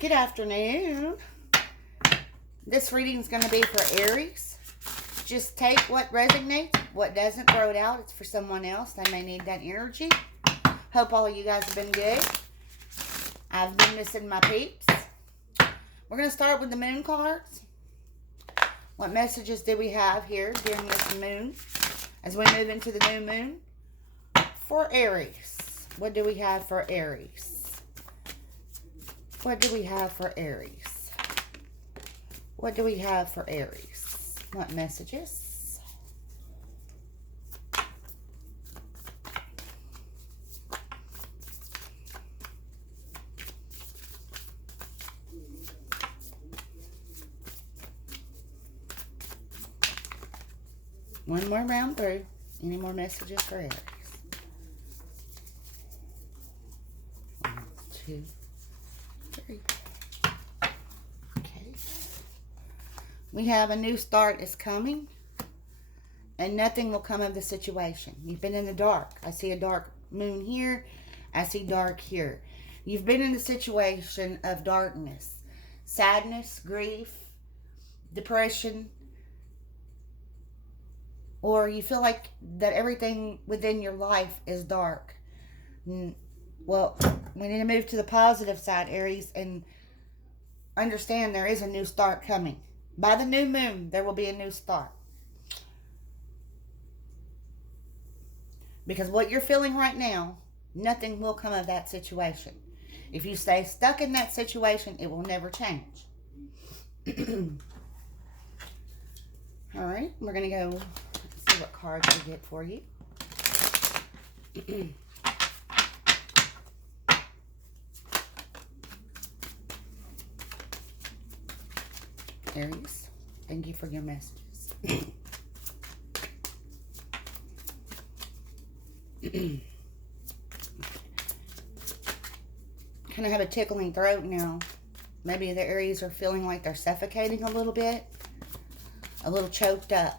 Good afternoon. This reading is going to be for Aries. Just take what resonates, what doesn't, throw it out. It's for someone else. They may need that energy. Hope all of you guys have been good. I've been missing my peeps. We're going to start with the moon cards. What messages do we have here during this moon as we move into the new moon? For Aries. What do we have for Aries? What do we have for Aries? What do we have for Aries? What messages? One more round through. Any more messages for Aries? 1, 2, 3. Okay. We have a new start is coming, and nothing will come of the situation. You've been in the dark. I see a dark moon here. I see dark here. You've been in the situation of darkness, sadness, grief, depression, or you feel like that everything within your life is dark. Well, we need to move to the positive side, Aries, and understand there is a new start coming. By the new moon, there will be a new start. Because what you're feeling right now, nothing will come of that situation. If you stay stuck in that situation, it will never change. All right, we're going to go see what cards we get for you. Aries, thank you for your messages. Kind of have a tickling throat now. Maybe the Aries are feeling like they're suffocating a little bit. A little choked up.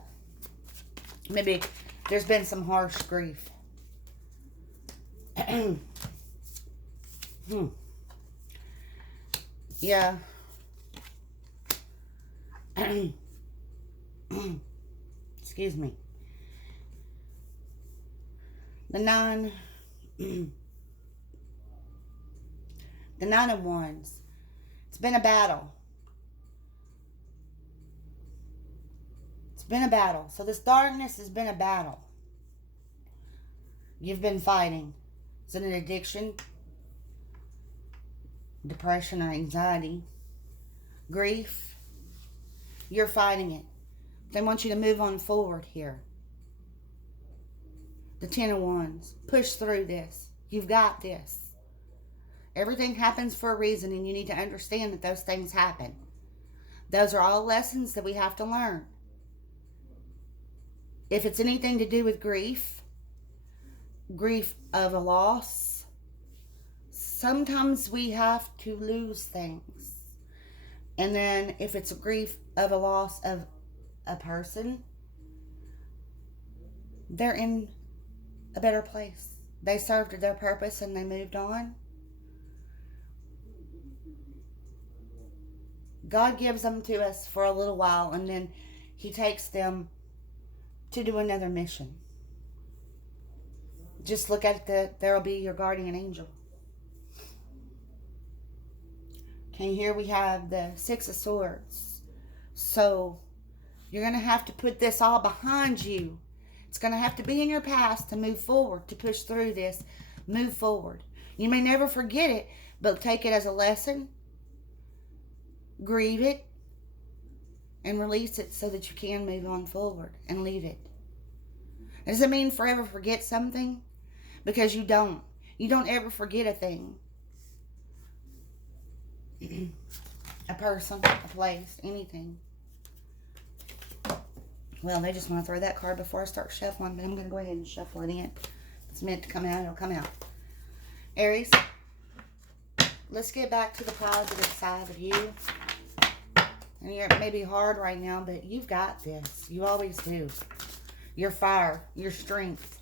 Maybe there's been some harsh grief. Yeah. Excuse me. The nine of Wands. It's been a battle. It's been a battle. So this darkness has been a battle. You've been fighting. Is it an addiction? Depression or anxiety? Grief? You're fighting it. They want you to move on forward here. The 10 of Wands. Push through this. You've got this. Everything happens for a reason, and you need to understand that those things happen. Those are all lessons that we have to learn. If it's anything to do with grief of a loss, sometimes we have to lose things. And then if it's a grief of a loss of a person, they're in a better place. They served their purpose and they moved on. God gives them to us for a little while, and then He takes them to do another mission. Just look at there will be your guardian angel. Okay, here we have the 6 of Swords. So you're going to have to put this all behind you. It's going to have to be in your past to move forward, to push through this. Move forward. You may never forget it, but take it as a lesson. Grieve it. And release it so that you can move on forward and leave it. It doesn't mean forever forget something, because you don't. You don't ever forget a thing. A person, a place, anything. Well, they just want to throw that card before I start shuffling, but I'm going to go ahead and shuffle it in. If it's meant to come out, it'll come out. Aries, let's get back to the positive side of you. And it may be hard right now, but you've got this. You always do. Your fire, your strength.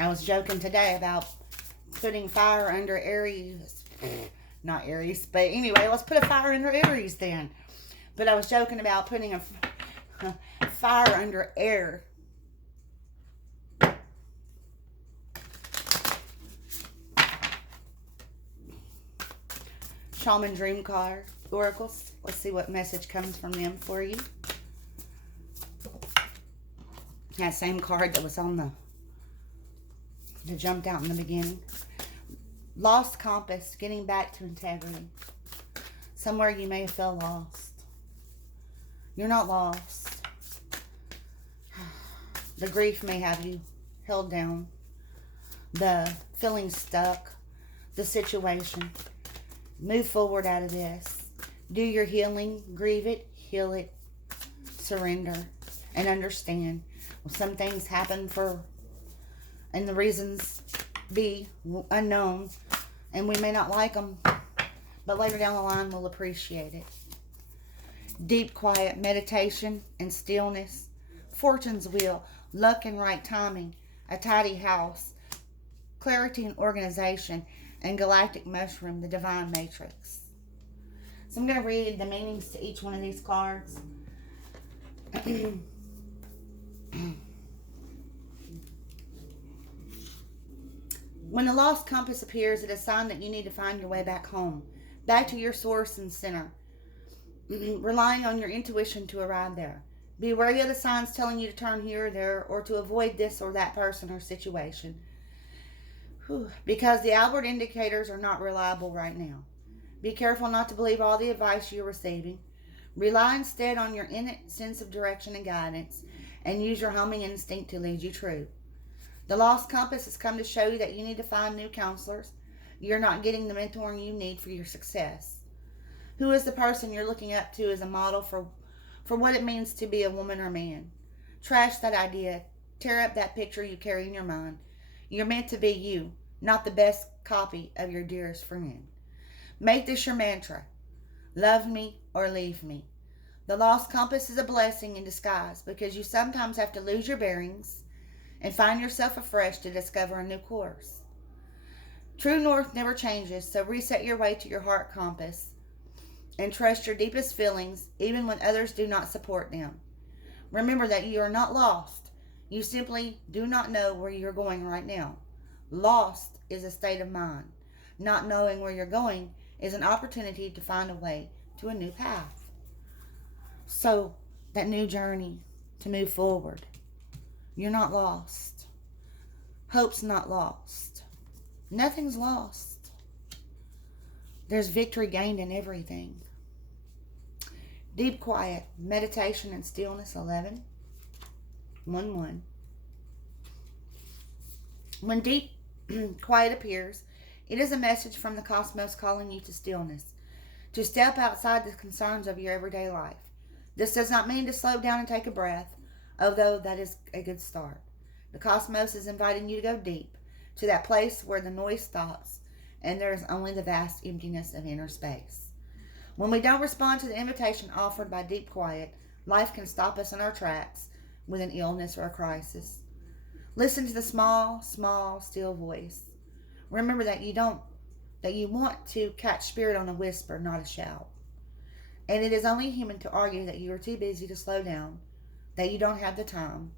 I was joking today about putting fire under Aries. Not Aries, but anyway, let's put a fire under Aries then. But I was joking about putting a fire under air. Shaman Dream Card Oracles. Let's see what message comes from them for you. That same card that was on that jumped out in the beginning. Lost compass, getting back to integrity. Somewhere you may feel lost. You're not lost. The grief may have you held down. The feeling stuck. The situation. Move forward out of this. Do your healing. Grieve it. Heal it. Surrender. And understand. Well, some things happen and the reasons be unknown. And we may not like them. But later down the line, we'll appreciate it. Deep, quiet meditation and stillness. Fortune's wheel. Luck and right timing. A tidy house. Clarity and organization. And galactic mushroom, the divine matrix. So I'm going to read the meanings to each one of these cards. When the lost compass appears, it is a sign that you need to find your way back home. Back to your source and center. Relying on your intuition to arrive there. Be wary of the signs telling you to turn here or there, or to avoid this or that person or situation. Because the outward indicators are not reliable right now. Be careful not to believe all the advice you're receiving. Rely instead on your innate sense of direction and guidance, and use your homing instinct to lead you true. The lost compass has come to show you that you need to find new counselors. You're not getting the mentoring you need for your success. Who is the person you're looking up to as a model for what it means to be a woman or man? Trash that idea. Tear up that picture you carry in your mind. You're meant to be you, not the best copy of your dearest friend. Make this your mantra. Love me or leave me. The lost compass is a blessing in disguise because you sometimes have to lose your bearings and find yourself afresh to discover a new course. True north never changes, so reset your way to your heart compass and trust your deepest feelings even when others do not support them. Remember that you are not lost. You simply do not know where you're going right now. Lost is a state of mind. Not knowing where you're going is an opportunity to find a way to a new path. So, that new journey to move forward. You're not lost. Hope's not lost. Nothing's lost. There's victory gained in everything. Deep quiet, meditation and stillness, 11. 1-1. When deep quiet appears, it is a message from the cosmos calling you to stillness, to step outside the concerns of your everyday life. This does not mean to slow down and take a breath, although that is a good start. The cosmos is inviting you to go deep, to that place where the noise stops and there is only the vast emptiness of inner space. When we don't respond to the invitation offered by deep quiet, life can stop us in our tracks with an illness or a crisis. Listen to the small, still voice. Remember that you want to catch spirit on a whisper, not a shout. And it is only human to argue that you are too busy to slow down, that you don't have the time,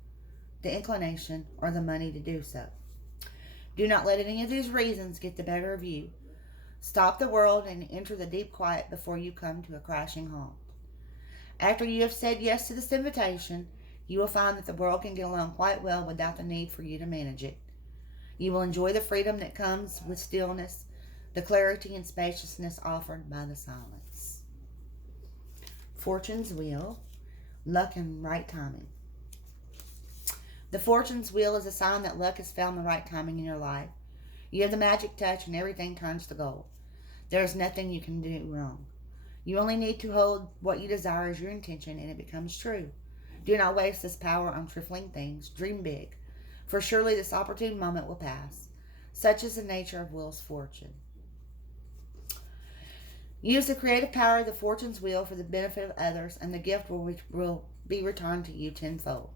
the inclination, or the money to do so. Do not let any of these reasons get the better of you. Stop the world and enter the deep quiet before you come to a crashing halt. After you have said yes to this invitation, you will find that the world can get along quite well without the need for you to manage it. You will enjoy the freedom that comes with stillness, the clarity and spaciousness offered by the silence. Fortune's wheel, luck and right timing. The fortune's wheel is a sign that luck has found the right timing in your life. You have the magic touch and everything turns to gold. There is nothing you can do wrong. You only need to hold what you desire as your intention and it becomes true. Do not waste this power on trifling things. Dream big, for surely this opportune moment will pass. Such is the nature of will's fortune. Use the creative power of the fortune's wheel for the benefit of others, and the gift will be returned to you tenfold.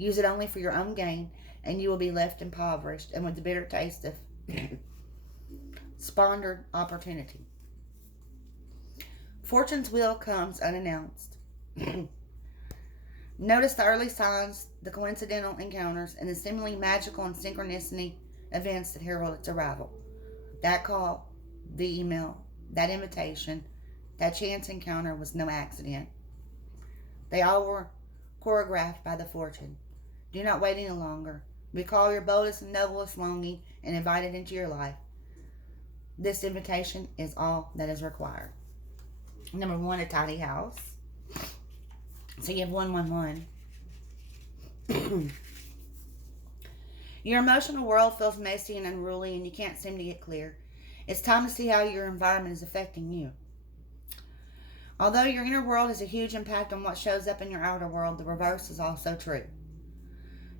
Use it only for your own gain, and you will be left impoverished and with the bitter taste of squandered opportunity. Fortune's wheel comes unannounced. Notice the early signs, the coincidental encounters, and the seemingly magical and synchronicity events that herald its arrival. That call, the email, that invitation, that chance encounter was no accident. They all were choreographed by the fortune. Do not wait any longer. Recall your boldest and noblest longing and invite it into your life. This invitation is all that is required. Number 1, a tidy house. So you have 111. Your emotional world feels messy and unruly and you can't seem to get clear. It's time to see how your environment is affecting you. Although your inner world has a huge impact on what shows up in your outer world, the reverse is also true.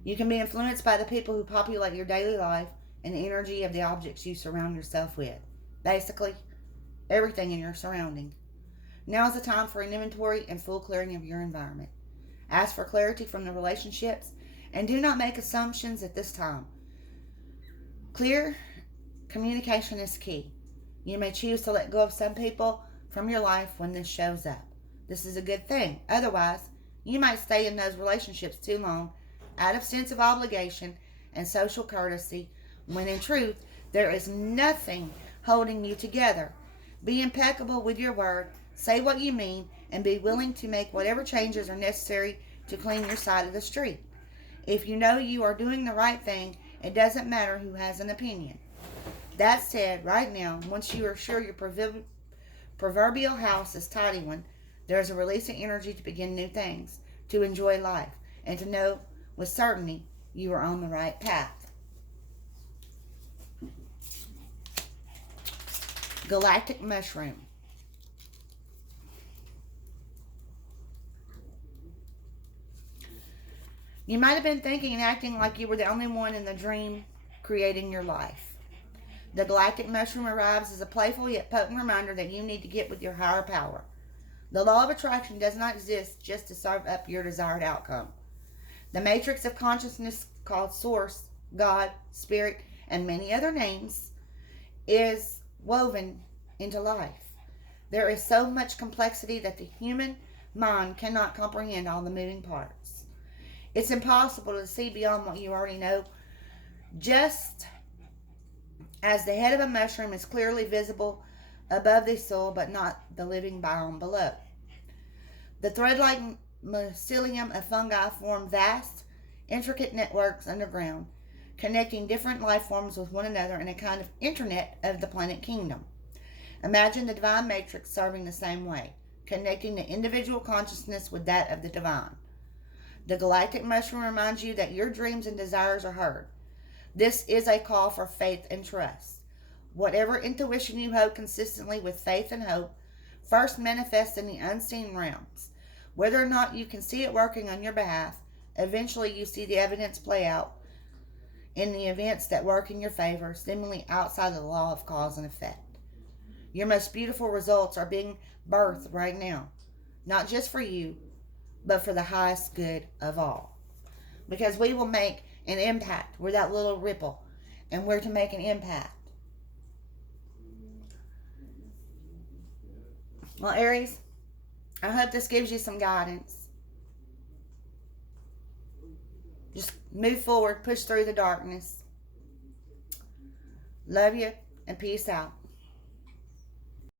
You can be influenced by the people who populate your daily life and the energy of the objects you surround yourself with. Basically, everything in your surrounding. Now is the time for an inventory and full clearing of your environment. Ask for clarity from the relationships and do not make assumptions at this time. Clear communication is key. You may choose to let go of some people from your life when this shows up. This is a good thing. Otherwise, you might stay in those relationships too long out of sense of obligation and social courtesy, when in truth, there is nothing holding you together. Be impeccable with your word, say what you mean, and be willing to make whatever changes are necessary to clean your side of the street. If you know you are doing the right thing, it doesn't matter who has an opinion. That said, right now, once you are sure your proverbial house is tidy one, there is a releasing energy to begin new things, to enjoy life, and to know with certainty you are on the right path. Galactic mushroom. You might have been thinking and acting like you were the only one in the dream creating your life. The galactic mushroom arrives as a playful yet potent reminder that you need to get with your higher power. The law of attraction does not exist just to serve up your desired outcome. The matrix of consciousness called Source, God, Spirit, and many other names is woven into life. There is so much complexity that the human mind cannot comprehend all the moving parts. It's impossible to see beyond what you already know, just as the head of a mushroom is clearly visible above the soil but not the living biome below. The thread-like mycelium of fungi form vast, intricate networks underground, connecting different life forms with one another in a kind of internet of the planet kingdom. Imagine the divine matrix serving the same way, connecting the individual consciousness with that of the divine. The galactic mushroom reminds you that your dreams and desires are heard. This is a call for faith and trust. Whatever intuition you hold consistently with faith and hope first manifests in the unseen realms. Whether or not you can see it working on your behalf, eventually you see the evidence play out in the events that work in your favor, seemingly outside the law of cause and effect. Your most beautiful results are being birthed right now, not just for you, but for the highest good of all. Because we will make an impact. We're that little ripple, and we're to make an impact. Well, Aries, I hope this gives you some guidance. Just move forward, push through the darkness. Love you, and peace out.